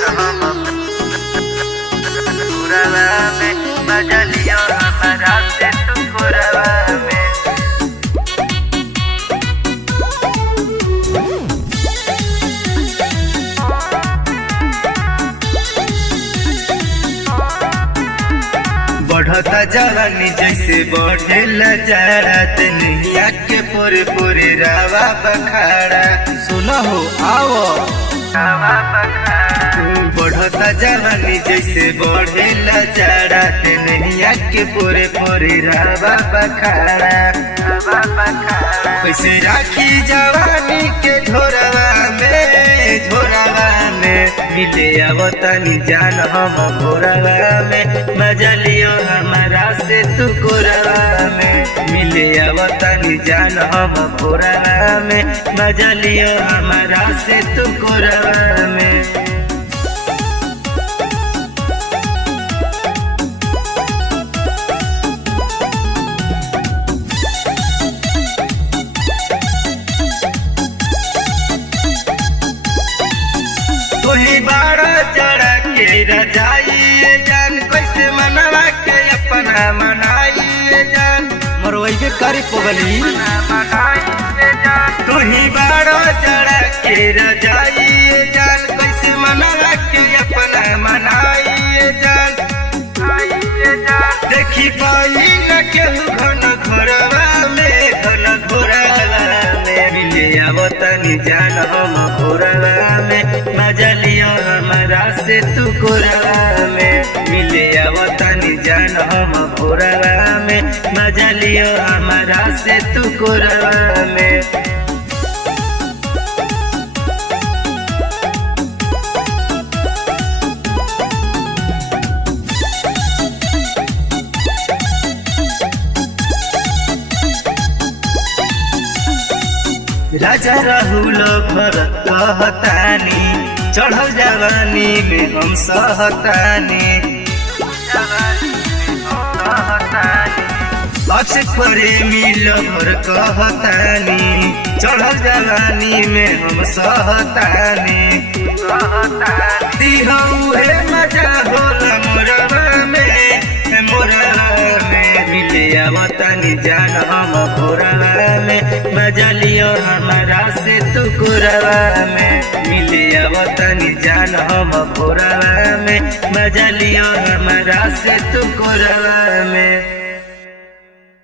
जान हम पुरवा में मजा लियो हमारा से तू पुरवा में। बढ़ता जवानी जैसे बढ़ेला जाड़ा तनिया के पूरे पूरे रावा बखाड़ा सुना हो आओ रावा बखाड़ा। बढ़ता जवानी जैसे बढ़ेला जाड़ा तनिया के पूरे पूरे रावा बखाड़ा रावा बखाड़ा। कैसे राखी जवानी के झोरवा में मिले आवतानी जान हम भोरवा में मजा लियो हमारा से तू कोरवा में। मिले आवतानी जान हम भोरवा में मजा लियो हमारा से तू कोरवा में। कोई बाड़ा चढ़ा के रजाइए जान कैसे मनवा के अपना मनाइए जान मरवाइबे करी पगली तू ही बाड़ा चढ़ा के रजाइए जान कैसे मनवा के अपना मनाइए जान। देखी पाई न केहू घन घोरवा में मिले आवतानी जान हम भोरवा में मजा लियो हमारा से तू कोरवा में। मिले आवतानी जान हम भोरवा में मजा लियो हमारा से तू कोरवा में। राजा राहुल भरत कहतानी चढ़ल जवानी में हम सहतानी अक्षय प्रेमी लहर कहतानी चढ़ल जवानी में हम सहतानी दिहउहे मजा होला मोरवा में मिले आवतानी जान हम भोरवा में मजा लियो हमारा से तू कोरवा में। मिले आवतानी जान हम भोरवा में मजा लियो हमारा से तू कोरवा में।